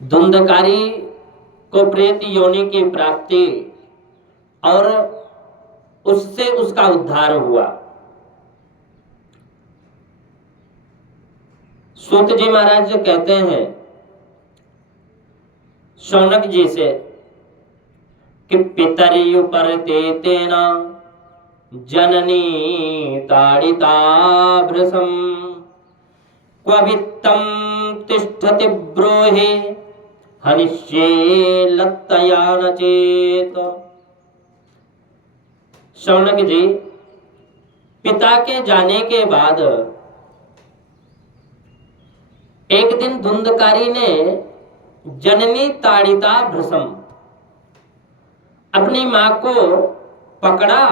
धुंधकारी को प्रेत योनि की प्राप्ति और उससे उसका उद्धार हुआ। सूत जी महाराज कहते हैं शौनक जी से कि पितर्युपरते तेना जननी ताड़िता भृशं क्ववित्तं तिष्ठति ब्रूहि हनिष्ये लत्तया न चेत। शौनक जी, पिता के जाने के बाद एक दिन धुंधकारी ने जननी ताड़िता भृशं अपनी मां को पकड़ा,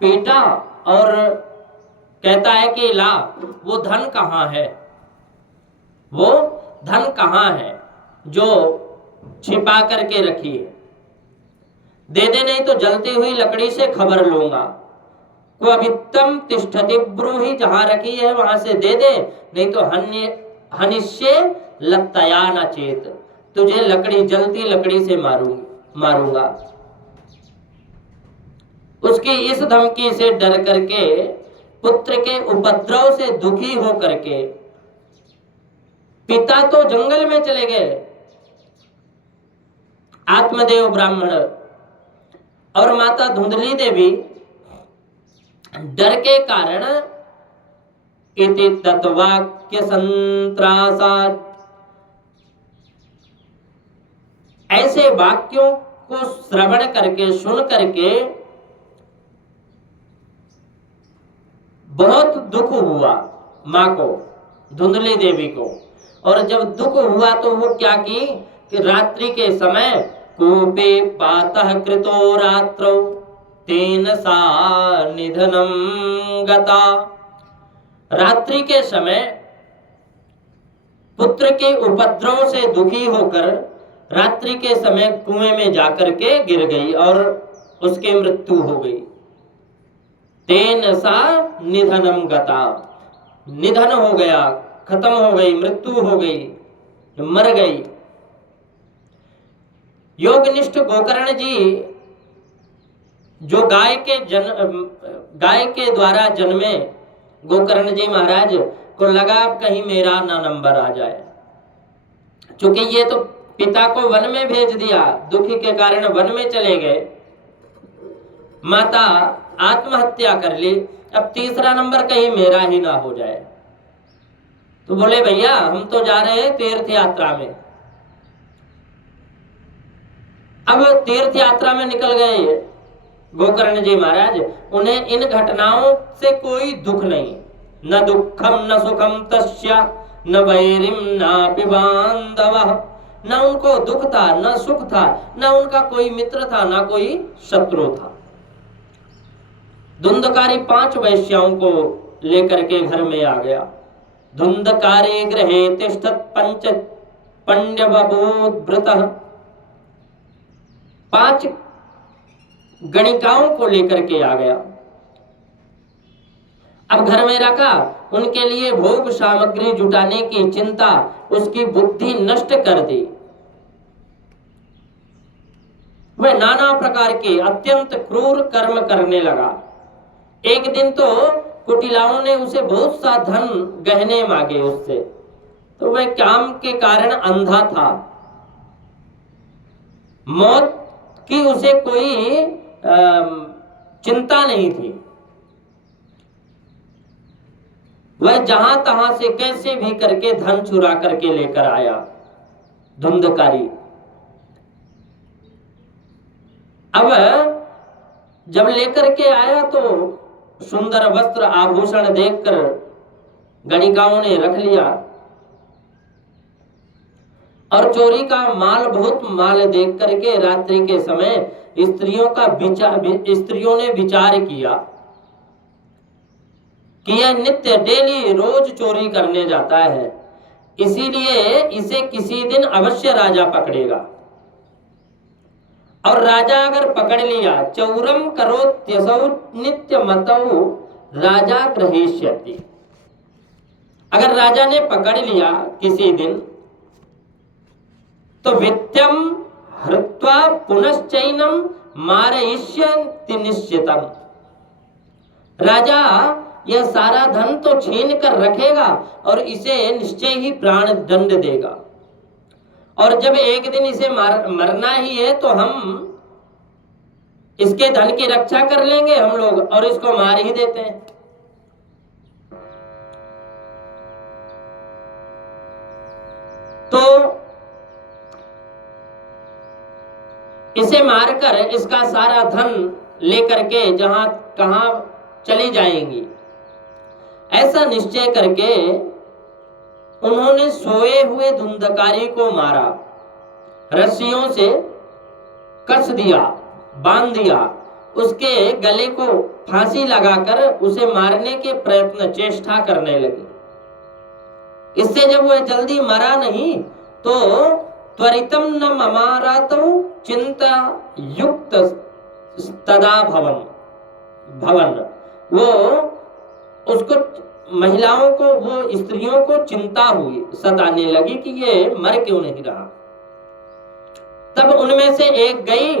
पीटा और कहता है कि ला वो धन कहाँ है, वो धन कहाँ है जो छिपा करके रखी है, दे दे नहीं तो जलती हुई लकड़ी से खबर लूंगा। क्ववित्तम तिष्ठति ब्रूहि, जहां रखी है वहां से दे दे, नहीं तो हनिष्ये लत्तया न चेत, तुझे लकड़ी जलती लकड़ी से मारूंगा। उसकी इस धमकी से डर करके, पुत्र के उपद्रव से दुखी हो करके पिता तो जंगल में चले गए, आत्मदेव ब्राह्मण, और माता धुंधली देवी डर के कारण इति तत्वाक्य संत्रासात्, ऐसे वाक्यों को श्रवण करके, सुन करके बहुत दुख हुआ मां को, धुंधली देवी को। और जब दुख हुआ तो वो क्या की कि रात्रि के समय कूपे पातः कृतो रात्रौ तेन सा निधनम गता, रात्रि के समय पुत्र के उपद्रव से दुखी होकर रात्रि के समय कुएं में जाकर के गिर गई और उसकी मृत्यु हो गई। तेन सा निधनम गता, निधन हो गया, खत्म हो गई, मृत्यु हो गई, मर गई। योगनिष्ठ गोकर्ण जी जो गाय के द्वारा जन्मे, गोकर्ण जी महाराज को लगा कहीं मेरा ना नंबर आ जाए, क्योंकि ये तो पिता को वन में भेज दिया, दुखी के कारण वन में चले गए, माता आत्महत्या कर ली, अब तीसरा नंबर कहीं मेरा ही ना हो जाए। तो बोले भैया हम तो जा रहे हैं तीर्थ यात्रा में। अब तीर्थ यात्रा में निकल गए गोकर्ण जी महाराज, उन्हें इन घटनाओं से कोई दुख नहीं, न दुखम न सुखम तस्या न वैरिम नापि बांधवः, न उनको दुख था न सुख था, न उनका कोई मित्र था न कोई शत्रु था। धुंधकारी 5 वैश्याओं को लेकर के घर में आ गया। धुंधकारी गृहे तिष्ठत् पंच पंड्यवभूद्भृतः, 5 गणिकाओं को लेकर के आ गया। अब घर में रखा, उनके लिए भोग सामग्री जुटाने की चिंता उसकी बुद्धि नष्ट कर दी। वह नाना प्रकार के अत्यंत क्रूर कर्म करने लगा। एक दिन तो कुटिलाओं ने उसे बहुत सा धन गहने मांगे उससे, तो वह काम के कारण अंधा था, मौत की उसे कोई चिंता नहीं थी। वह जहां तहां से कैसे भी करके धन चुरा करके लेकर आया धुंधकारी। अब जब लेकर के आया तो सुंदर वस्त्र आभूषण देखकर गणिकाओं ने रख लिया, और चोरी का माल, बहुत माल देख करके रात्रि के समय स्त्रियों ने विचार किया कि यह नित्य डेली रोज चोरी करने जाता है, इसीलिए इसे किसी दिन अवश्य राजा पकड़ेगा। और राजा अगर पकड़ लिया, चौरम करोत्यसौ नित्य मतौ राजा ग्रहीष्यति, अगर राजा ने पकड़ लिया किसी दिन तो वित्तम हृत्वा पुनश्चैनम मारयिष्यन्ति निश्चितम। राजा यह सारा धन तो छीन कर रखेगा और इसे निश्चय ही प्राण दंड देगा, और जब एक दिन इसे मरना ही है तो हम इसके धन की रक्षा कर लेंगे हम लोग और इसको मार ही देते हैं। तो इसे मारकर इसका सारा धन लेकर के जहां कहां चली जाएंगी, ऐसा निश्चय करके उन्होंने सोए हुए धुंधकारी को मारा, रस्सियों से कस दिया, बांध दिया, उसके गले को फांसी लगाकर उसे मारने के प्रयत्न चेष्टा करने लगे। इससे जब वह जल्दी मरा नहीं तो त्वरितम न ममारातो चिंता युक्त तदा भवन, वो उसको महिलाओं को, वो स्त्रियों को चिंता हुई, सताने लगी कि ये मर क्यों नहीं रहा। तब उनमें से एक गई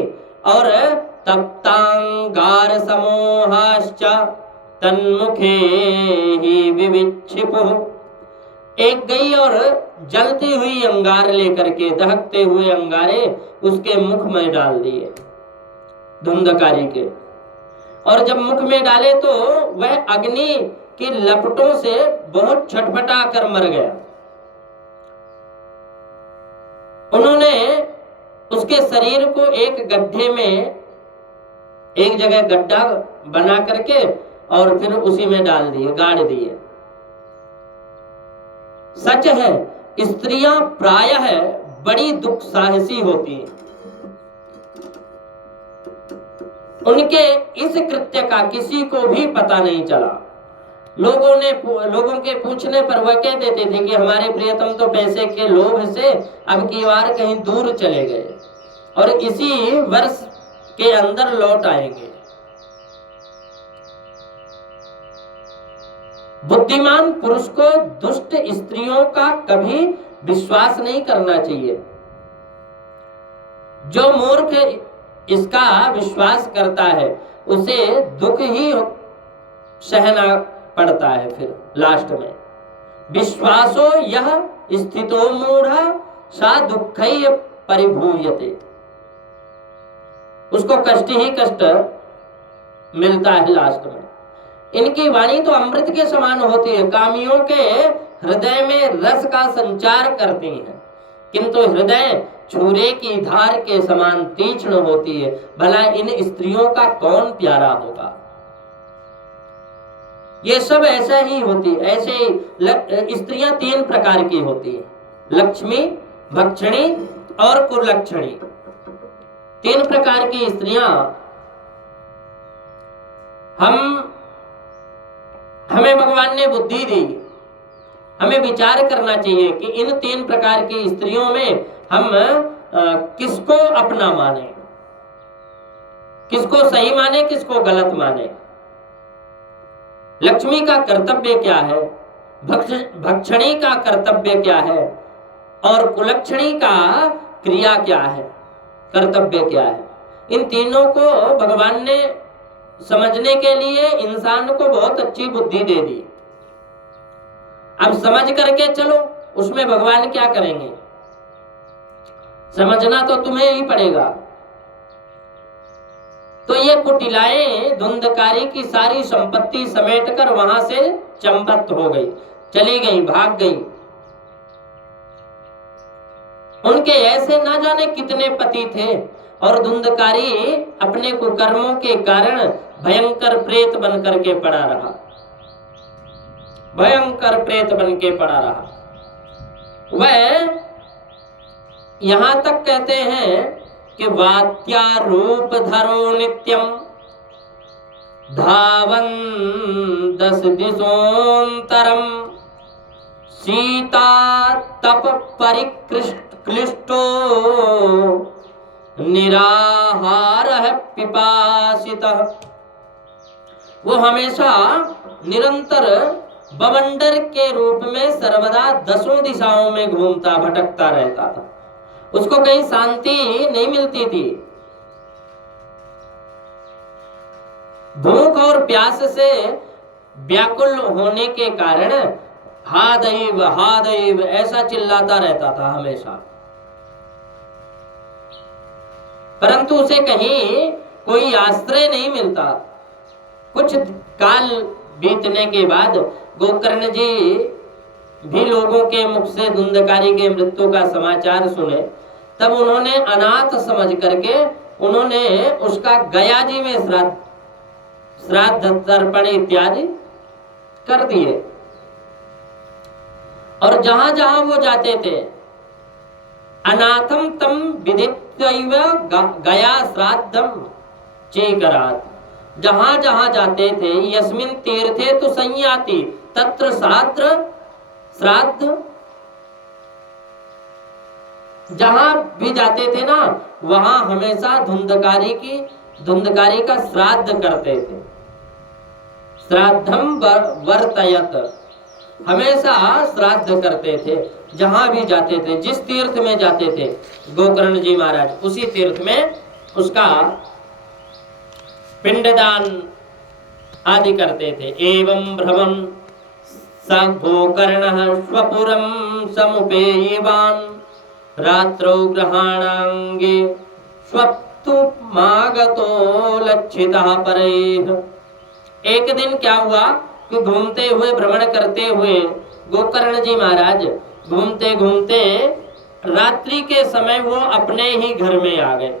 और तप्तांगार समूहाश्च तन्मुखे ही विविक्षिपु, एक गई और जलती हुई अंगार लेकर के, दहकते हुए अंगारे उसके मुख में डाल दिए धुंधकारी के, और जब मुख में डाले तो वह अग्नि की लपटों से बहुत छटपटा कर मर गया। उन्होंने उसके शरीर को एक गड्ढे में, एक जगह गड्ढा बना करके और फिर उसी में डाल दिए, गाड़ दिए। सच है, स्त्रियां प्रायः बड़ी दुख साहसी होती हैं। उनके इस कृत्य का किसी को भी पता नहीं चला। लोगों के पूछने पर वह कह देते थे कि हमारे प्रियतम तो पैसे के लोभ से अब की बार कहीं दूर चले गए और इसी वर्ष के अंदर लौट आएंगे। बुद्धिमान पुरुष को दुष्ट स्त्रियों का कभी विश्वास नहीं करना चाहिए। जो मूर्ख इसका विश्वास करता है उसे दुख ही सहना पड़ता है। फिर लास्ट में विश्वासो यह स्थितो मूढ़ा सा दुःखै परिभूयते, उसको कष्ट ही कष्ट मिलता है लास्ट में। इनकी वाणी तो अमृत के समान होती है, कामियों के हृदय में रस का संचार करती है, किंतु हृदय छुरे की धार के समान तीक्ष्ण होती है। भला इन स्त्रियों का कौन प्यारा होगा। ये सब ऐसा ही होती है। ऐसे स्त्रियां तीन प्रकार की होती है, लक्ष्मी, भक्षणी और कुलक्षणी। तीन प्रकार की स्त्रियां हमें भगवान ने बुद्धि दी। हमें विचार करना चाहिए कि इन तीन प्रकार की स्त्रियों में हम किसको अपना माने, किसको सही माने, किसको गलत माने। लक्ष्मी का कर्तव्य क्या है, भक्षणी का कर्तव्य क्या है और कुलक्षणी का क्रिया क्या है, कर्तव्य क्या है। इन तीनों को भगवान ने समझने के लिए इंसान को बहुत अच्छी बुद्धि दे दी। अब समझ करके चलो, उसमें भगवान क्या करेंगे, समझना तो तुम्हें ही पड़ेगा। तो ये कुटिलाएं धुंधकारी की सारी संपत्ति समेटकर वहां से चंपत हो गई, चली गई, भाग गई। उनके ऐसे ना जाने कितने पति थे और धुंधकारी अपने कुकर्मों के कारण भयंकर प्रेत बन करके पड़ा रहा, भयंकर प्रेत बन के पड़ा रहा। वह यहां तक कहते हैं कि वात्या रूप धरो नित्यम धावन 10 दिशोंतरम सीता तप परिक्लिष्टो निराहार पिपासितः। वो हमेशा निरंतर बवंडर के रूप में सर्वदा 10 दिशाओं में घूमता भटकता रहता था उसको कहीं शांति नहीं मिलती थी। भूख और प्यास से व्याकुल होने के कारण हा दैव ऐसा चिल्लाता रहता था हमेशा, परंतु उसे कहीं कोई आश्रय नहीं मिलता। कुछ काल बीतने के बाद गोकर्ण जी भी लोगों के मुख से धुंधकारी के मृत्यु का समाचार सुने। तब उन्होंने अनाथ समझ करके उन्होंने उसका गया जी में श्राद्ध तर्पण इत्यादि कर दिए। और जहां जहां वो जाते थे अनाथम तम विदित्वैव गया श्राद्धम चीकरात, जहां जहां जाते थे यस्मिन तीर्थे तो संयाति तत्र श्राद्ध, जहां भी जाते थे ना वहां हमेशा धुंधकारी का श्राद्ध करते थे। श्राद्धम वर्तयत, हमेशा श्राद्ध करते थे जहां भी जाते थे। जिस तीर्थ में जाते थे गोकर्ण जी महाराज उसी तीर्थ में उसका पिंडदान आदि करते थे। एवं भ्रमन् स गोकर्णः स्वपुरं समुपेयवान् रात्रौ ग्रहाणांगे स्वप्तु मागतो लक्षितः परैः। एक दिन क्या हुआ कि घूमते हुए भ्रमण करते हुए गोकर्ण जी महाराज घूमते घूमते रात्रि के समय वो अपने ही घर में आ गए।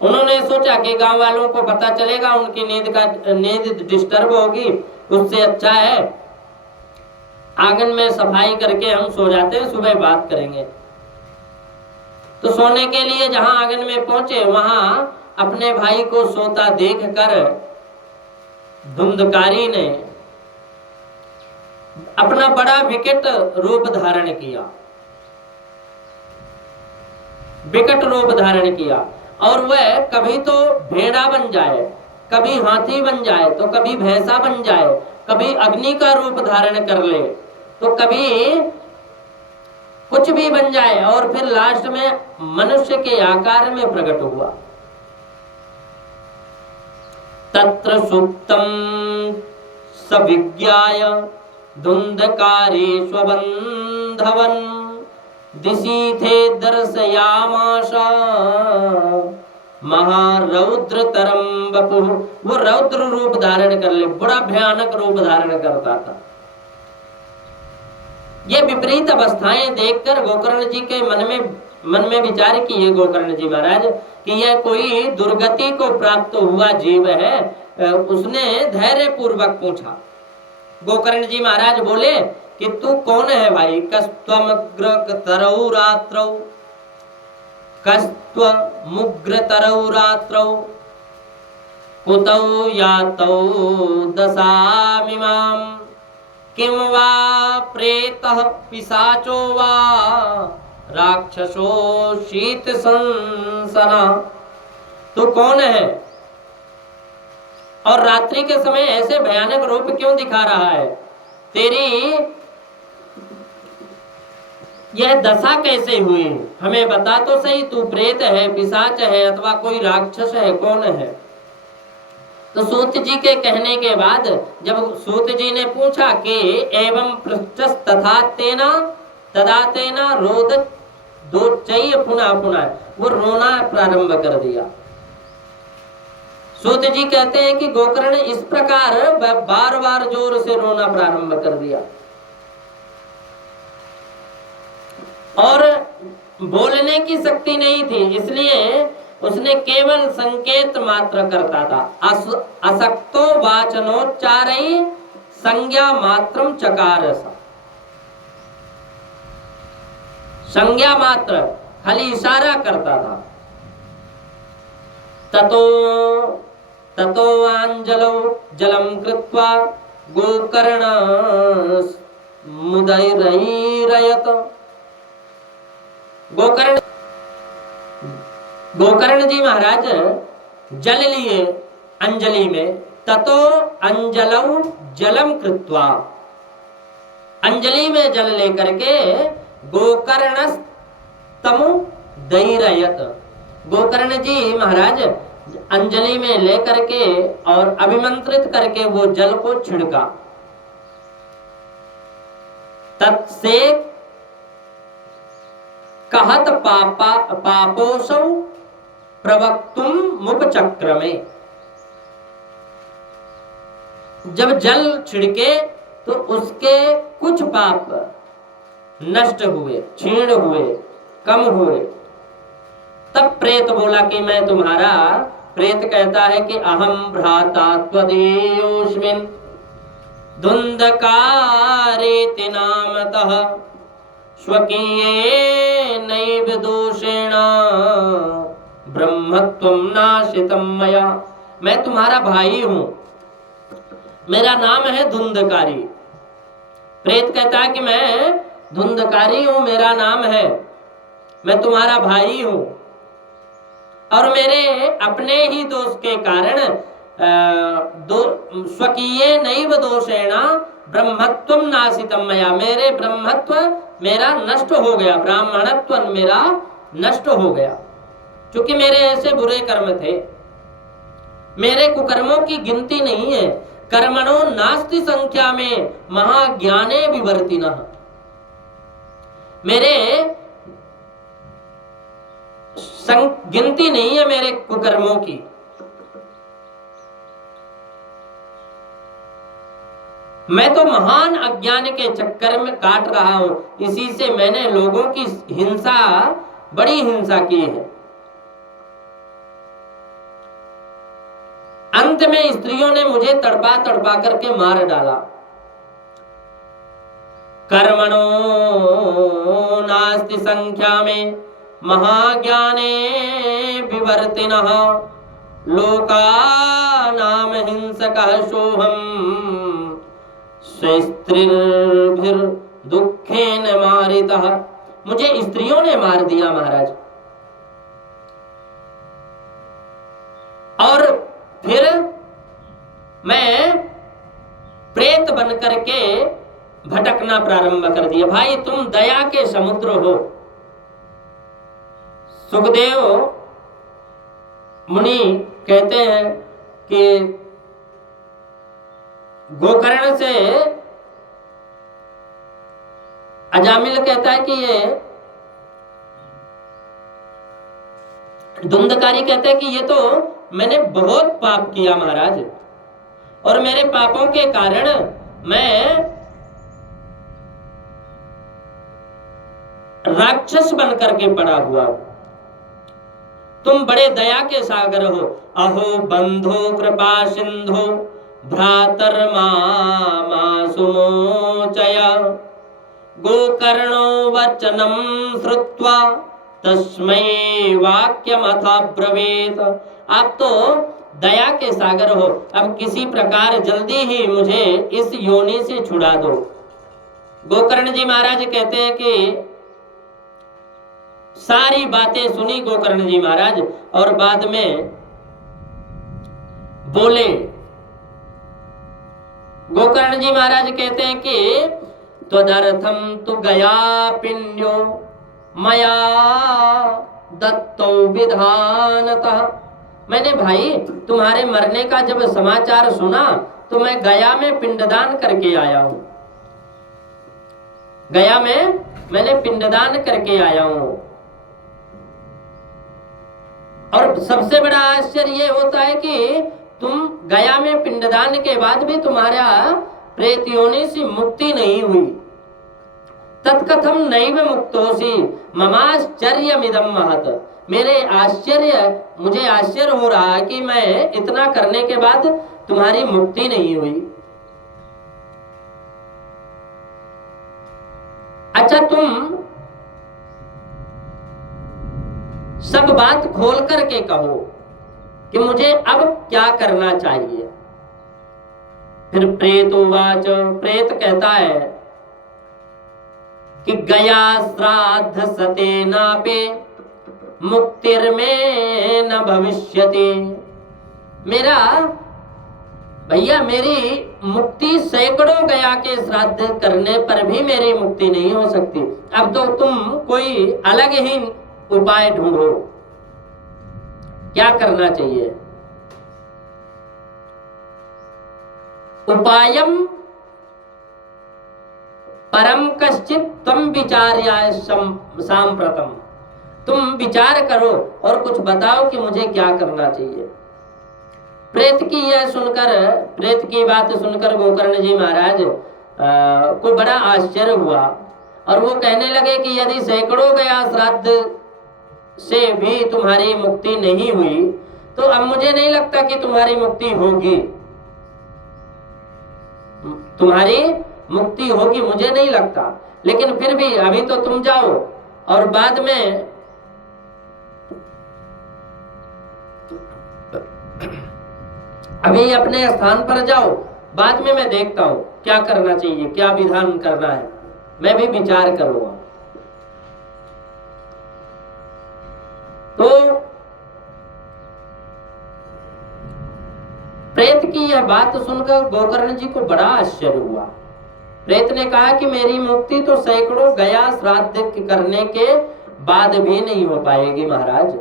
उन्होंने सोचा कि गांव वालों को पता चलेगा, उनकी नींद डिस्टर्ब होगी, उससे अच्छा है आंगन में सफाई करके हम सो जाते हैं, सुबह बात करेंगे। तो सोने के लिए जहां आंगन में पहुंचे वहां अपने भाई को सोता देखकर धुंधकारी ने अपना बड़ा विकट रूप धारण किया, विकट रूप धारण किया। और वह कभी तो भेड़ा बन जाए, कभी हाथी बन जाए, तो कभी भैंसा बन जाए, कभी अग्नि का रूप धारण कर ले, तो कभी कुछ भी बन जाए और फिर लास्ट में मनुष्य के आकार में प्रकट हुआ। तत्र सुप्तम सविज्ञाय धुंधकारी स्वबंधवन दिशीथे दर्शयामाश महारौद्र तरम बपु। वो रौद्र रूप धारण कर ले, बड़ा भयानक रूप धारण करता था। ये विपरीत अवस्थाएं देखकर गोकर्ण जी के मन में विचार किए गोकर्ण जी महाराज कि यह कोई दुर्गति को प्राप्त हुआ जीव है। उसने धैर्य पूर्वक पूछा। गोकर्ण जी महाराज बोले कि तू कौन है भाई? कस्त्वमुग्र तरौ रात्रौ, कस्त्वमुग्र तरौ रात्रौ कुतौ यातौ दशामिमां किं वा प्रेतः पिशाचो वा राक्षसो शीत संसना। तू कौन है और रात्रि के समय ऐसे भयानक रूप क्यों दिखा रहा है? तेरी यह दशा कैसे हुई? हमें बता तो सही, तू प्रेत है, पिशाच है अथवा कोई राक्षस है, कौन है? तो सूत जी के कहने के बाद जब सूत जी ने पूछा कि एवं पृष्ठस् तथा तेना तदा तेना रोद दो चाहिए पुनः पुनः, वो रोना प्रारंभ कर दिया। सूत जी कहते हैं कि गोकर्ण इस प्रकार बार बार जोर से रोना प्रारंभ कर दिया और बोलने की शक्ति नहीं थी, इसलिए उसने केवल संकेत मात्र करता था। असक्तो वाचनोच्चारई संज्ञा मात्रम चकारस। संज्ञा मात्र खाली इशारा करता था। ततो आंजलो जलम कृत्वा गोकर्ण मुदैरयत। गोकर्ण जी महाराज जल लिए अंजलि में। ततो अंजलौ जलम कृत्वा, अंजलि में जल लेकर के गोकर्ण तमु दैरयत। गोकर्ण जी महाराज अंजलि में लेकर के और अभिमंत्रित करके वो जल को छिड़का। तत्से कहत पापोसौ प्रवक्तुम मुपचक्रमे। जब जल छिड़के तो उसके कुछ पाप नष्ट हुए, क्षीण हुए, कम हुए। तब प्रेत बोला कि मैं तुम्हारा, प्रेत कहता है कि अहम भ्राता त्वदीयोऽस्मिन् धुंधकारेति नामतः स्वकीये नैव दोषेण ब्रह्मत्वं नाशितं मया। मैं तुम्हारा भाई हूं, मेरा नाम है धुंधकारी। प्रेत कहता है कि मैं धुंधकारी हूं, मेरा नाम है, मैं तुम्हारा भाई हूं, और मेरे अपने ही दोष के कारण स्वकीये नैव दोषेण ब्रह्मत्वं नाशितं मया। मेरे ब्रह्मत्व मेरा नष्ट हो गया, ब्राह्मणत्व मेरा नष्ट हो गया, क्योंकि मेरे ऐसे बुरे कर्म थे। मेरे कुकर्मों की गिनती नहीं है। कर्मणो नास्ति संख्या में महाज्ञाने विवर्तिनः। मेरे गिनती नहीं है मेरे कुकर्मों की। मैं तो महान अज्ञान के चक्कर में काट रहा हूं, इसी से मैंने लोगों की हिंसा, बड़ी हिंसा की है। अंत में स्त्रियों ने मुझे तड़पा तड़पा करके मार डाला। कर्मणो नास्ति संख्या में महाज्ञाने विवर्तिनः लोकानाम हिंसकः सोऽहम् स्त्रीभिर्दुःखेन मारितः। मुझे स्त्रियों ने मार दिया महाराज। और फिर मैं प्रेत बन करके भटकना प्रारंभ कर दिया। भाई तुम दया के समुद्र हो। सुखदेव मुनि कहते हैं कि गोकर्ण से अजामिल कहता है कि ये धुंधकारी कहते हैं कि ये तो मैंने बहुत पाप किया महाराज, और मेरे पापों के कारण मैं राक्षस बन करके पड़ा हुआ। तुम बड़े दया के सागर हो। अहो बंधो कृपा सिंधो भ्रातर्मा सुमोचय गोकर्णो वचनम श्रुत्वा तस्मै वाक्यमथाब्रवीत। आप तो दया के सागर हो, अब किसी प्रकार जल्दी ही मुझे इस योनि से छुड़ा दो। गोकर्ण जी महाराज कहते हैं कि सारी बातें सुनी गोकर्ण जी महाराज, और बाद में बोले। गोकर्ण जी महाराज कहते हैं कि त्वदर्थम तु गया पिण्यो मया दत्तो विधानतः। मैंने भाई तुम्हारे मरने का जब समाचार सुना तो मैं गया में पिंडदान करके आया हूं। गया में मैंने पिंडदान करके आया हूं। और सबसे बड़ा आश्चर्य ये होता है कि तुम गया में पिंडदान के बाद भी तुम्हारा प्रेत योनि से मुक्ति नहीं हुई। तत्कथम नैव मुक्तोसी ममाश्चर्यमिदं महत्। मुझे आश्चर्य हो रहा है कि मैं इतना करने के बाद तुम्हारी मुक्ति नहीं हुई। अच्छा तुम सब बात खोल करके कहो कि मुझे अब क्या करना चाहिए। फिर प्रेतोवाच, प्रेत कहता है कि गया श्राद्ध सतेनापि मुक्तिर्मे न भविष्यति। मेरा भैया मेरी मुक्ति सैकड़ों गया के श्राद्ध करने पर भी मेरी मुक्ति नहीं हो सकती। अब तो तुम कोई अलग ही उपाय ढूंढो, क्या करना चाहिए। उपायम परम कश्चित त्वं विचार्याय सांप्रतम। तुम विचार करो और कुछ बताओ कि मुझे क्या करना चाहिए। प्रेत की बात सुनकर गोकर्ण जी महाराज को बड़ा आश्चर्य हुआ और वो कहने लगे कि यदि सैकड़ों गया श्राद्ध से भी तुम्हारी मुक्ति नहीं हुई तो अब मुझे नहीं लगता कि तुम्हारी मुक्ति होगी। तुम्हारी मुक्ति होगी मुझे नहीं लगता, लेकिन फिर भी अभी तो तुम जाओ और बाद में अभी अपने स्थान पर जाओ, बाद में मैं देखता हूं क्या करना चाहिए, क्या विधान करना है, मैं भी विचार करूंगा। तो प्रेत की यह बात सुनकर गोकर्ण जी को बड़ा आश्चर्य हुआ। प्रेत ने कहा कि मेरी मुक्ति तो सैकड़ों गया श्राद्ध करने के बाद भी नहीं हो पाएगी महाराज।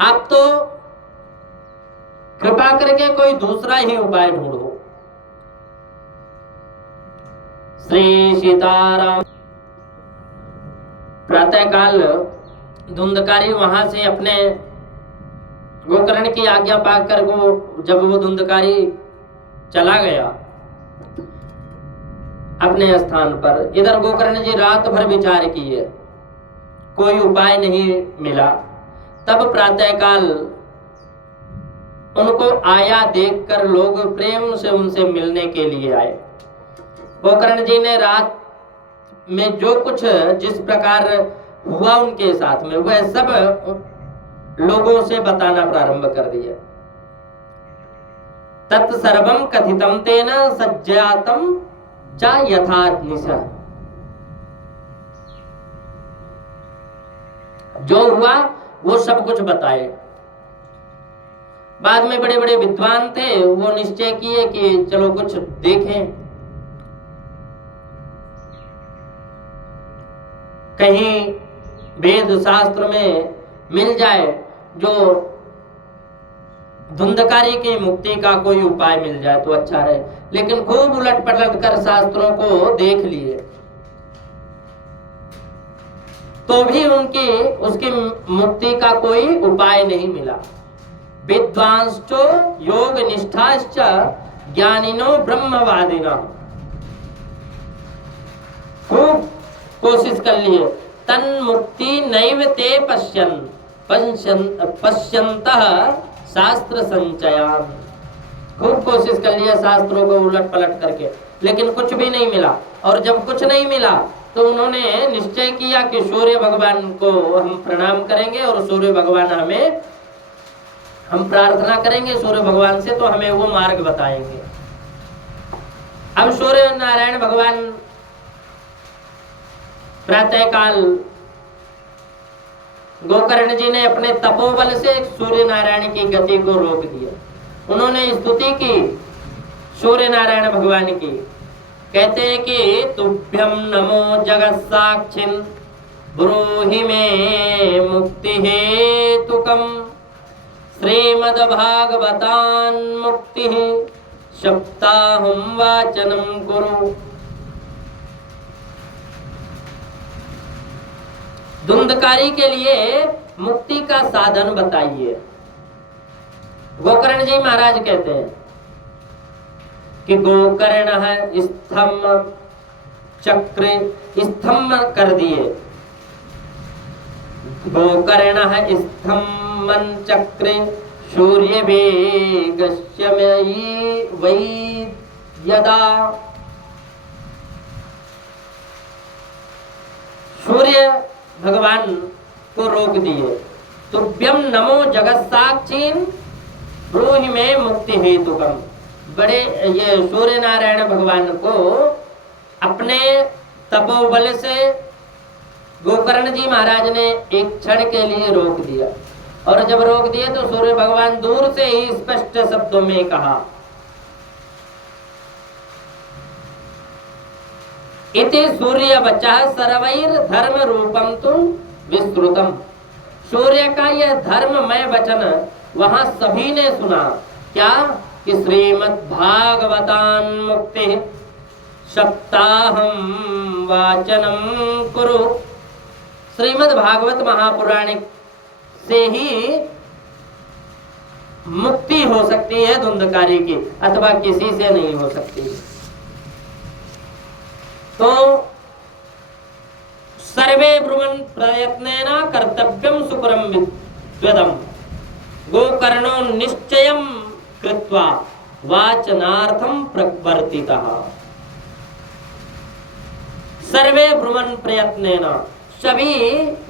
आप तो कृपा करके कोई दूसरा ही उपाय ढूंढो। श्री सीताराम। प्रातःकाल धुंधकारी वहां से अपने गोकर्ण की आज्ञा पाकर जब वो धुंधकारी चला गया अपने स्थान पर, इधर गोकर्ण जी रात भर विचार किए, कोई उपाय नहीं मिला। तब प्रातःकाल उनको आया देखकर लोग प्रेम से उनसे मिलने के लिए आए। गोकर्ण जी ने रात में जो कुछ जिस प्रकार हुआ उनके साथ में वह सब लोगों से बताना प्रारंभ कर दिया। तत्सर्वं कथितं तेन सज्जातं च यथानिशा। जो हुआ वो सब कुछ बताए। बाद में बड़े बड़े विद्वान थे, वो निश्चय किए कि चलो कुछ देखें, कहीं वेद शास्त्र में मिल जाए जो धुंधकारी की मुक्ति का कोई उपाय मिल जाए तो अच्छा रहे। लेकिन खूब उलट पलट कर शास्त्रों को देख लिए तो भी उसकी मुक्ति का कोई उपाय नहीं मिला। विद्वांश्चो योग निष्ठाश्च ज्ञानिनो ब्रह्मवादिना। खूब कोशिश कर लिए, तन मुक्ति नैव ते पश्यन्तः शास्त्र संचयान। खूब कोशिश कर लिया शास्त्रों को उलट पलट करके, लेकिन कुछ भी नहीं मिला। और जब कुछ नहीं मिला तो उन्होंने निश्चय किया कि सूर्य भगवान को हम प्रणाम करेंगे और सूर्य भगवान हम प्रार्थना करेंगे सूर्य भगवान से, तो हमें वो मार्ग बताएंगे। अब सूर्य नारायण भगवान प्रातःकाल गोकर्ण जी ने अपने तपोबल से सूर्य नारायण की गति को रोक दिया। उन्होंने स्तुति की सूर्य नारायण भगवान की। कहते हैं कि तुभ्यं नमो जगत साक्षिन् ब्रूहि मे मुक्ति हेतुकम् श्रीमद्भागवतान् मुक्ति सप्ताहं वाचनं कुरु। धुंधकारी के लिए मुक्ति का साधन बताइए। गोकर्ण जी महाराज कहते हैं कि गोकर्ण है स्तंभ चक्र स्तंभ कर दिए। गोकर्ण है स्तंभन चक्र सूर्य वेगस्य वै यदा। सूर्य भगवान को रोक दिए। तुभ्यं नमो जगत साक्षीन् ब्रूहि मे मुक्ति हेतुकम्। बड़े ये सूर्य नारायण भगवान को अपने तपोबल से गोकर्ण जी महाराज ने एक क्षण के लिए रोक दिया। और जब रोक दिए तो सूर्य भगवान दूर से ही स्पष्ट शब्दों में कहा इति सूर्य बच्चा सर्वैर धर्म रूपम तुम विस्तृतम। सूर्य का यह धर्ममय वचन वहां सभी ने सुना। क्या कि श्रीमद् भागवतान मुक्ति सप्ताहम वाचनम कुरु। श्रीमद् भागवत महापुराण से ही मुक्ति हो सकती है धुंधकारी की, अथवा किसी से नहीं हो सकती। तो सर्वे ब्रुवन् प्रयत्नेन कर्तव्यम सुकरम विद्वदम गोकर्णो निश्चयं कृत्वा वाचनार्थम प्रवर्तितः। सर्वे ब्रुवन् प्रयत्नेन, सभी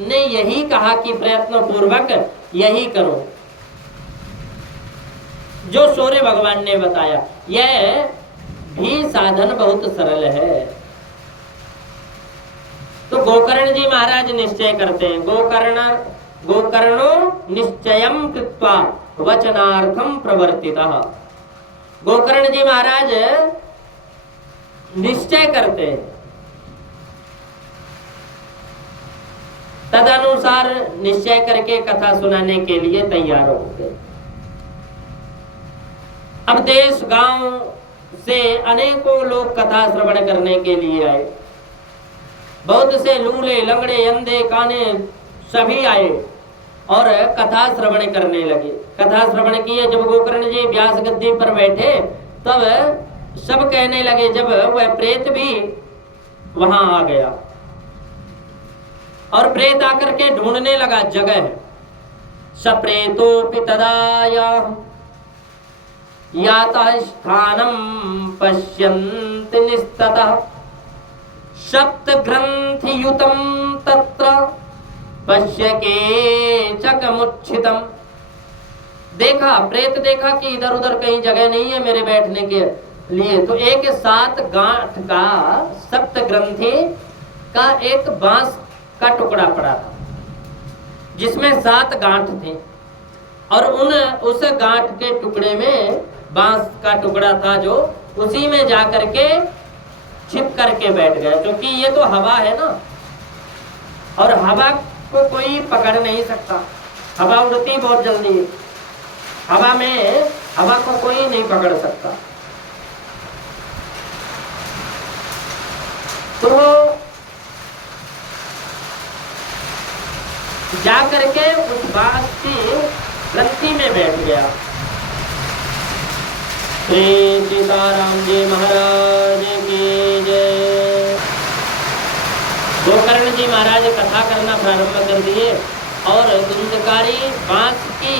ने यही कहा कि प्रयत्न पूर्वक यही करो जो सूर्य भगवान ने बताया। यह भी साधन बहुत सरल है। तो गोकर्ण जी महाराज निश्चय करते हैं, गोकर्णो निश्चयं कृत्वा वचनार्थम प्रवर्तितः। गोकर्ण जी महाराज निश्चय करते हैं, तदनुसार निश्चय करके कथा सुनाने के लिए तैयार होते। अब देश गांव से अनेकों लोग कथा श्रवण करने के लिए आए। बहुत से लूले लंगड़े अंधे काने सभी आए और कथा श्रवण करने लगे। कथा श्रवण किए। जब गोकर्ण जी व्यास गद्दी पर बैठे तब सब कहने लगे, जब वह प्रेत भी वहां आ गया और प्रेत आकर के ढूंढने लगा जगह। सप्रेतोपि तदाया याता स्थानम पश्यन्ति निस्ततः सप्त ग्रंथि युतम तत्र पश्य के चकमुच्छितम। देखा, प्रेत देखा कि इधर उधर कहीं जगह नहीं है मेरे बैठने के लिए। तो एक 7 गांठ का सप्त ग्रंथि का एक बांस का टुकड़ा पड़ा था जिसमें 7 गांठ थे और उस गांठ के टुकड़े में बांस का टुकड़ा था जो उसी में जाकर के छिप करके बैठ गया। क्योंकि ये तो हवा है ना, और हवा को कोई पकड़ नहीं सकता। हवा उड़ती बहुत जल्दी है, हवा को कोई नहीं पकड़ सकता। तो जा करके उस बांस की ग्रंथि में बैठ गया। श्री सीताराम जी महाराज की जय। गोकर्ण जी महाराज कथा करना प्रारंभ कर दिए और धुंधकारी बांस की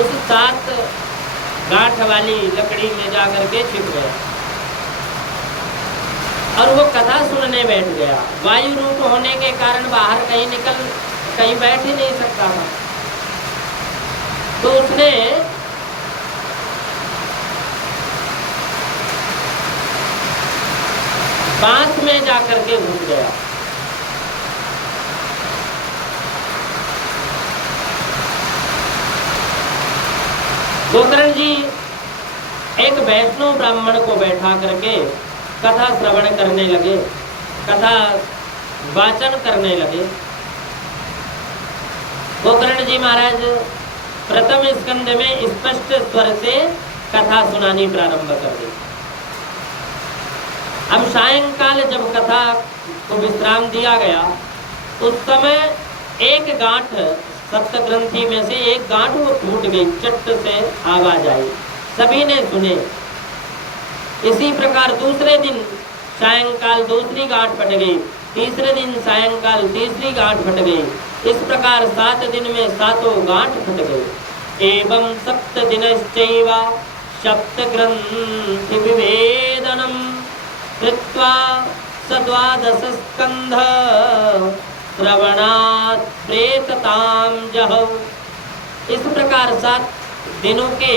उस 7 गांठ वाली लकड़ी में जाकर के छिप गया और वो कथा सुनने बैठ गया। वायु रूप होने के कारण बाहर कहीं बैठ ही नहीं सकता था। तो उसने बांस में जाकर के घुस गया। गोकर्ण जी एक वैष्णव ब्राह्मण को बैठा करके कथा श्रवण करने लगे, कथा वाचन करने लगे। गोकर्ण जी महाराज प्रथम स्कंद में स्पष्ट स्वर से कथा सुनानी प्रारंभ कर दी। अब सायंकाल जब कथा को विश्राम दिया गया उस समय एक गांठ सप्तग्रंथि में से एक गांठ वो टूट गई, चट से आवाज आई, सभी ने सुने। इसी प्रकार दूसरे दिन सायंकाल दूसरी गांठ फट गई, तीसरे दिन सायंकाल तीसरी गांठ फट गई। इस प्रकार 7 दिन में 7 गांठ फट गई। एवं 7 दिनश्चैव सप्तग्रंथि विभेदनम कृत्वा सद्वादश स्कंध श्रवणात् प्रेततां जहौ। इस प्रकार 7 दिनों के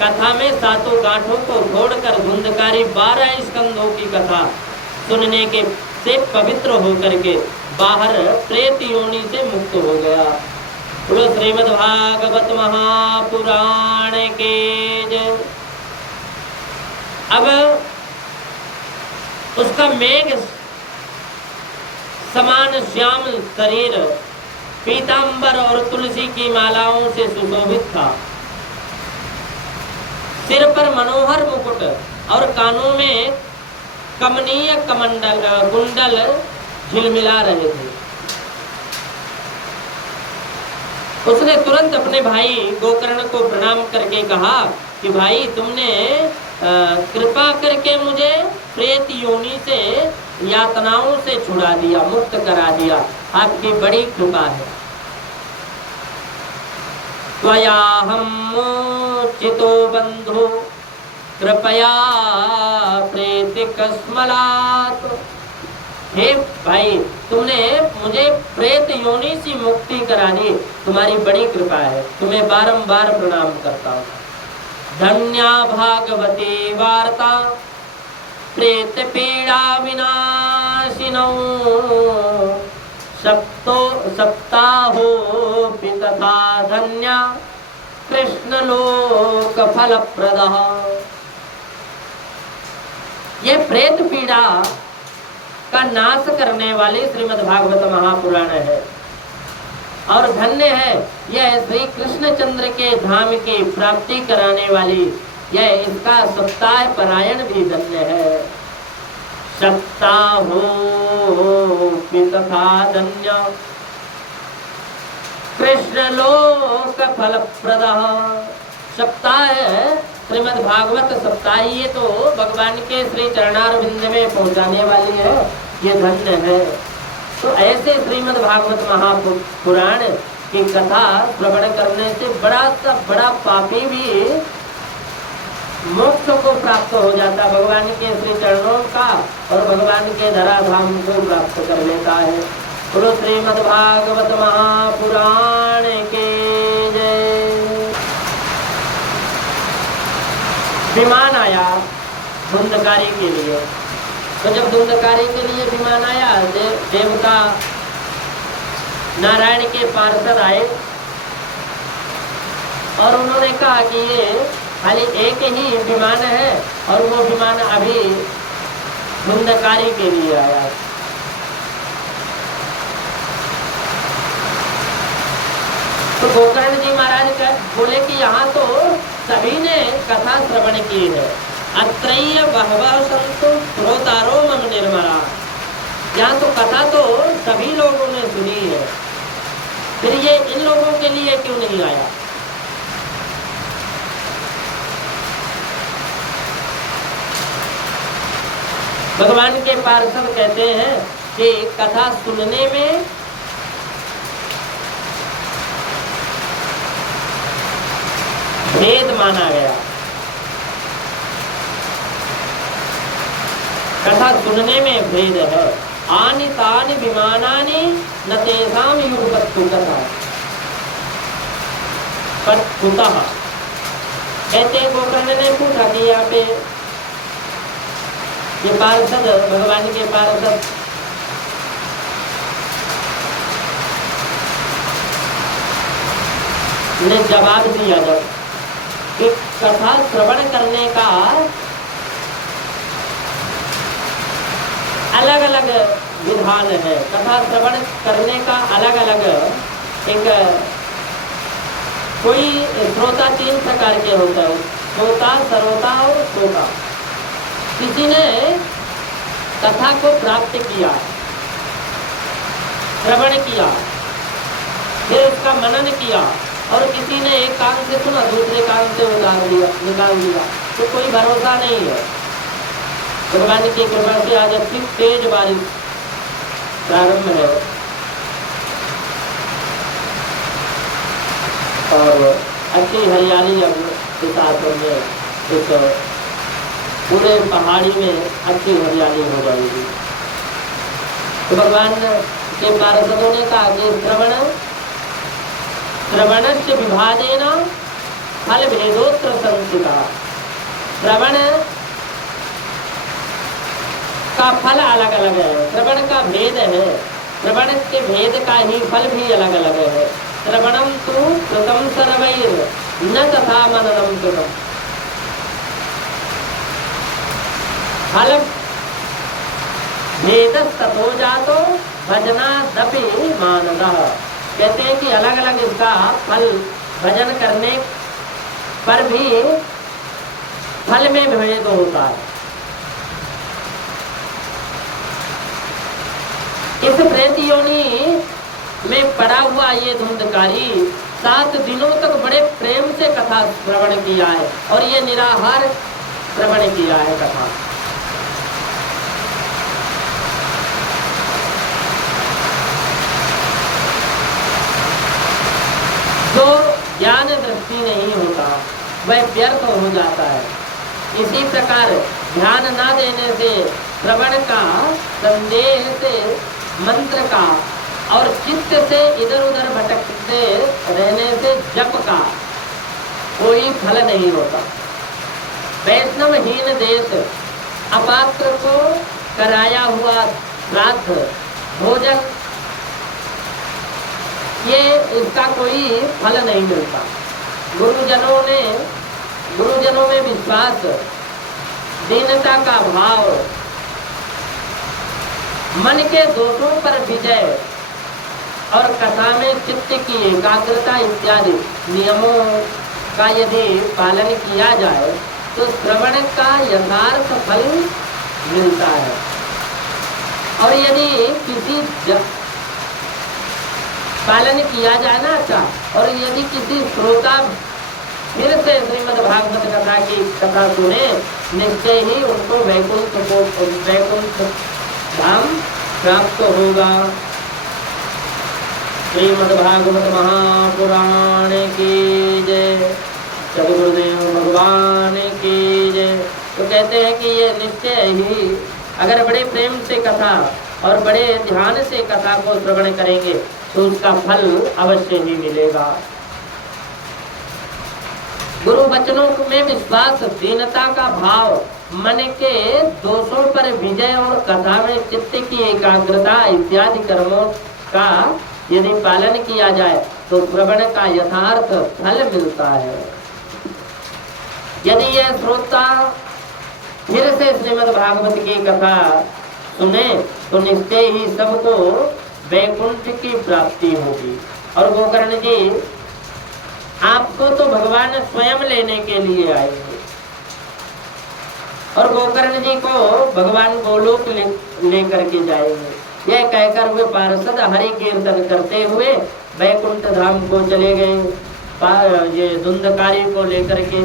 कथा में 7 गांठों को छोड़कर धुंधकारी 12 स्कंधों की कथा सुनने के से पवित्र होकर के बाहर प्रेत योनि से मुक्त हो गया। बोलो श्रीमद् भागवत महापुराण के जय। अब उसका मेघ समान श्याम शरीर, पीतांबर और तुलसी की मालाओं से सुशोभित था। सिर पर मनोहर मुकुट और कानों में कमनीय कुंडल झिलमिला रहे थे। उसने तुरंत अपने भाई गोकर्ण को प्रणाम करके कहा कि भाई तुमने कृपा करके मुझे प्रेत योनि से, यातनाओं से छुड़ा दिया, मुक्त करा दिया, आपकी बड़ी कृपा है। त्वयाहं मोचितो बंधु कृपया प्रेतिकस्मलात्। हे भाई, तुमने मुझे प्रेत योनि से मुक्ति करा दी, तुम्हारी बड़ी कृपा है, तुम्हें बारंबार प्रणाम करता हूँ। धन्या भागवती वार्ता प्रेत पीड़ा विनाशिनौ, सप्ताहो तथा धन्या कृष्ण लोक फलप्रदः। ये प्रेत पीड़ा का नाश करने वाली श्रीमद् भागवत महापुराण है और धन्य है यह श्री कृष्णचंद्र के धाम की प्राप्ति कराने वाली, यह इसका सप्ताह परायण भी धन्य है। सप्ताहो तथा धन्य कृष्ण लोक फलप्रदः। सप्ताह श्रीमद् भागवत सप्ताह, ये तो भगवान के श्री चरणारविंद में पहुंचाने वाली है, ये धन्य है। तो ऐसे श्रीमद् भागवत महापुराण की कथा श्रवण करने से बड़ा सा बड़ा पापी भी मोक्ष को प्राप्त हो जाता, भगवान के श्री चरणों का और भगवान के धराधाम को प्राप्त कर लेता है। बोलो श्रीमद् भागवत महापुराण के जय। विमान आया धुंधकारी के लिए, तो जब धुंधकारी के लिए विमान आया, देवता नारायण के पार्षद आए और उन्होंने कहा कि ये खाली एक ही विमान है और वो विमान अभी धुंधकारी के लिए आया। तो गोकर्ण जी महाराज बोले कि यहाँ तो सभी ने कथा श्रवण की है, अत्रैय बहवः सन्तु श्रोतारो मम निर्मला। यहाँ तो कथा तो सभी लोगों ने सुनी है, फिर ये इन लोगों के लिए क्यों नहीं आया? भगवान के पार्षद कहते हैं कि कथा सुनने में भेद माना गया, कथा सुनने में भेद है। आनि तानि विमानानि न तेषां युगपत्तु कथा पर कुतः। कहते गोकर्ण ने पूछा कि यहाँ पे ये पार्षद, भगवान के पार्षद ने जवाब दिया जब कि कथा श्रवण करने का अलग अलग विधान है, कथा श्रवण करने का अलग अलग एक, कोई श्रोता 3 प्रकार के होता है, श्रोता, सरोता और श्रोता। किसी ने कथा को प्राप्त किया, श्रवण किया, फिर उसका मनन किया और किसी ने एक कान से सुना, दूसरे कान से निकाल दिया, तो कोई भरोसा नहीं है। भगवान की कृपा से आज अच्छी तेज बारिश प्रारंभ है और अच्छी हरियाली अब इस आश्रम में, इस पूरे पहाड़ी में अच्छी हरियाली हो जाएगी। तो भगवान के पार्षदों ने कहा कि श्रवणस्य विभाजेन फल भेदोत्र संस्थिता। श्रवण का फल अलग अलग है, श्रवण का भेद है, श्रवण के भेद का ही फल भी अलग अलग है। श्रवणम तु कृतम सर्वैर न तथा मननम कृतम। फल भेदस्ततो जातो भजनादपि मानदः। कहते हैं कि अलग अलग इसका फल भजन करने पर भी फल में भेद होता है। इस प्रेत योनि में पड़ा हुआ ये धुंधकारी 7 दिनों तक बड़े प्रेम से कथा श्रवण किया है और ये निराहार श्रवण किया है कथा। जो ज्ञान दृष्टि नहीं होता वह व्यर्थ हो जाता है। इसी प्रकार ध्यान न देने से, श्रवण का, संदेह से, मंत्र का और चित्त से इधर उधर भटकते रहने से जप का कोई फल नहीं होता। वैष्णवहीन देश अपात्र को कराया हुआ श्राद्ध भोजन, ये इसका कोई फल नहीं मिलता। गुरुजनों में विश्वास, दीनता का भाव, मन के दोषों पर विजय और कथा में चित्त की एकाग्रता इत्यादि नियमों का यदि पालन किया जाए तो श्रवण का यथार्थ फल मिलता है। और यदि किसी पालन किया जाए ना अच्छा, और यदि किसी श्रोता फिर से श्रीमद् भागवत कथा की कथा सुने, निश्चय ही उनको वैकुंठ धाम प्राप्त होगा। श्रीमद् भागवत महापुराण की जय, सद्गुरुदेव भगवान की जय। तो कहते हैं कि ये निश्चय ही अगर बड़े प्रेम से कथा और बड़े ध्यान से कथा को श्रवण करेंगे तो उसका फल अवश्य ही मिलेगा। गुरु वचनों में विश्वास, दीनता का भाव, मन के दोषों पर विजय और कथा में चित्त की एकाग्रता इत्यादि कर्मों का यदि पालन किया जाए तो श्रवण का यथार्थ फल मिलता है। यदि यह श्रोता फिर से श्रीमद् भागवत की कथा सुने तो निश्चय ही सबको वैकुंठ की प्राप्ति होगी। और गोकर्ण जी, आपको तो भगवान स्वयं लेने के लिए आएंगे और गोकर्ण जी को भगवान गोलोक लेकर के जाएंगे। यह कहकर वे पार्षद हरि कीर्तन करते हुए वैकुंठ धाम को चले गए, ये धुंधकारी को लेकर के।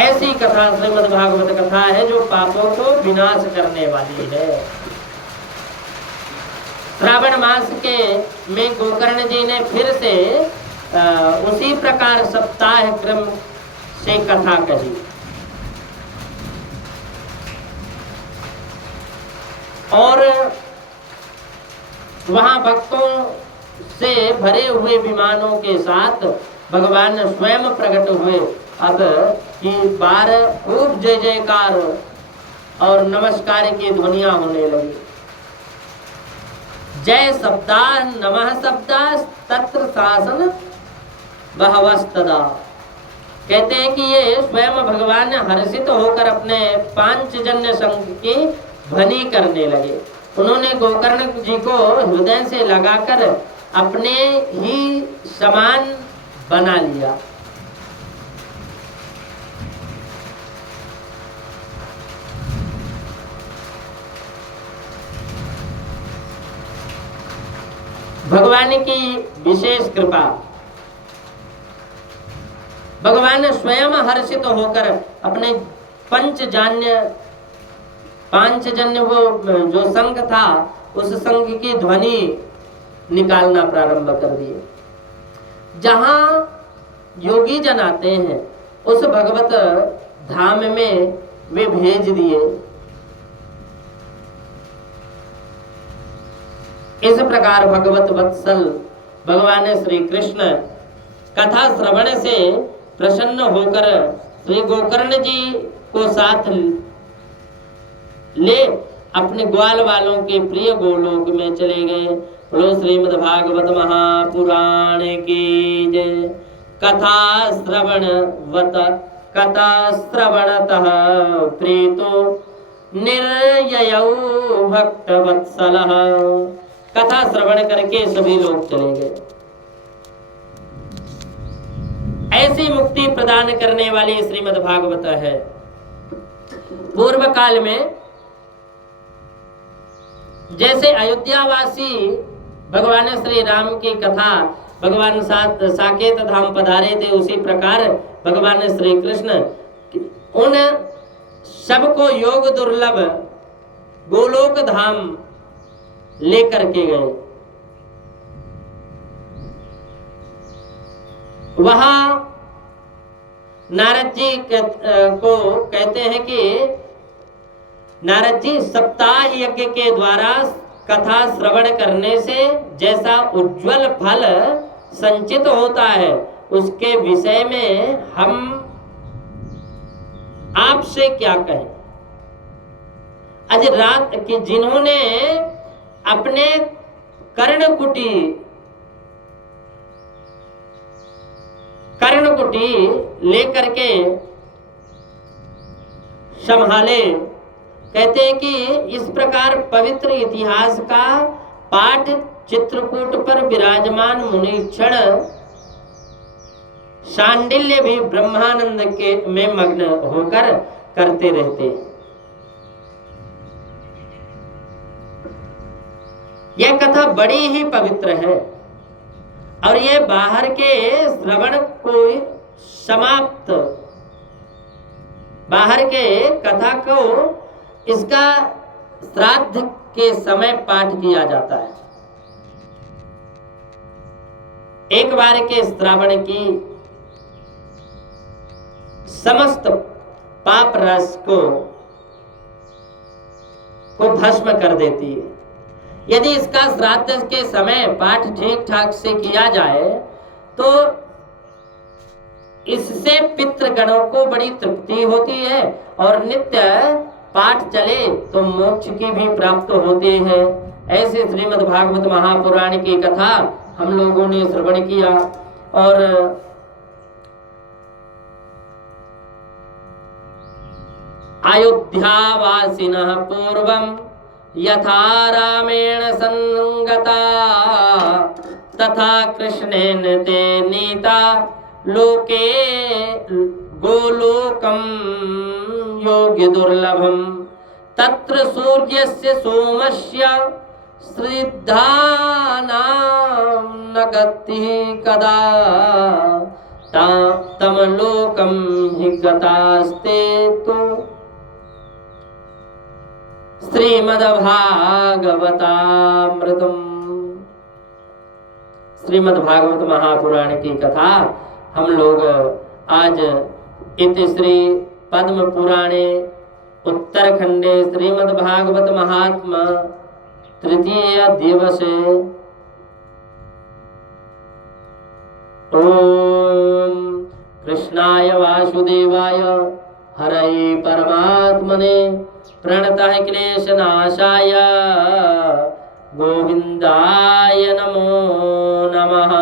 ऐसी कथा श्रीमद् भागवत कथा है जो पापों को विनाश करने वाली है। श्रावण मास के में गोकर्ण जी ने फिर से उसी प्रकार सप्ताह क्रम से कथा कही और वहां भक्तों से भरे हुए विमानों के साथ भगवान स्वयं प्रकट हुए। अब की बार खूब जय जयकार और नमस्कार की ध्वनियां होने लगी। जय शब्दा नमः शब्दा तत्र शासन बहवस्तदा। कहते हैं कि ये स्वयं भगवान हर्षित होकर अपने पांचजन्य संघ की ध्वनि करने लगे। उन्होंने गोकर्ण जी को हृदय से लगाकर अपने ही समान बना लिया। भगवान की विशेष कृपा, भगवान स्वयं हर्षित होकर अपने पांचजन्य वो जो संघ था उस संघ की ध्वनि निकालना प्रारंभ कर दिए। जहां योगी जन आते हैं उस भगवत धाम में वे भेज दिए। इस प्रकार भगवत वत्सल भगवान श्री कृष्ण कथा श्रवण से प्रसन्न होकर श्री गोकर्ण जी को साथ ले अपने ग्वाल वालों के प्रिय गोलोक में चले गए। बोलो श्रीमद् भागवत महापुराण की जय। कथा श्रवणतः प्रीतो निर्ययौ भक्तवत्सलः। कथा श्रवण करके सभी लोग चले गए। ऐसी मुक्ति प्रदान करने वाली श्रीमद् भागवत है। पूर्व काल में जैसे अयोध्यावासी भगवान श्री राम की कथा भगवान साकेत धाम पधारे थे, उसी प्रकार भगवान श्री कृष्ण उन सबको योग दुर्लभ गोलोक धाम लेकर के गए। वहां नारद जी को कहते हैं कि नारद जी सप्ताह यज्ञ के द्वारा कथा श्रवण करने से जैसा उज्जवल फल संचित होता है, उसके विषय में हम आपसे क्या कहें। आज रात की जिन्होंने अपने कर्णकुटी लेकर के संभाले, कहते हैं कि इस प्रकार पवित्र इतिहास का पाठ चित्रकूट पर विराजमान मुनीक्षण शांडिल्य भी ब्रह्मानंद के में मग्न होकर करते रहते हैं। यह कथा बड़ी ही पवित्र है और यह बाहर के श्रवण को समाप्त, बाहर के कथा को इसका श्राद्ध के समय पाठ किया जाता है। एक बार के श्रावण की समस्त पाप रस को भस्म कर देती है। यदि इसका श्राद्ध के समय पाठ ठीक ठाक से किया जाए तो इससे पितृगणों को बड़ी तृप्ति होती है और नित्य पाठ चले तो मोक्ष की भी प्राप्त होती है। ऐसे श्रीमद् भागवत महापुराण की कथा हम लोगों ने श्रवण किया और अयोध्यावासिनः पूर्वं यथा रामेण संगता तथा कृष्णेन ते नीता लोके गोलोकं योग्य दुर्लभम तत्र सूर्यस्य सोमस्य श्रद्धानां न गतिः कदा तम लोकं हि गतास्ते तु श्रीमद्भागवतामृतम्। श्रीमद्भागवत महापुराण की कथा हम लोग आज इति श्री पद्म पुराणे उत्तरखंडे श्रीमद्भागवत महात्मा तृतीय दिवसे ओम कृष्णाय वासुदेवाय हरये परमात्मने प्रणतः क्लेशनाशाय गोविंदाय नमो नमः।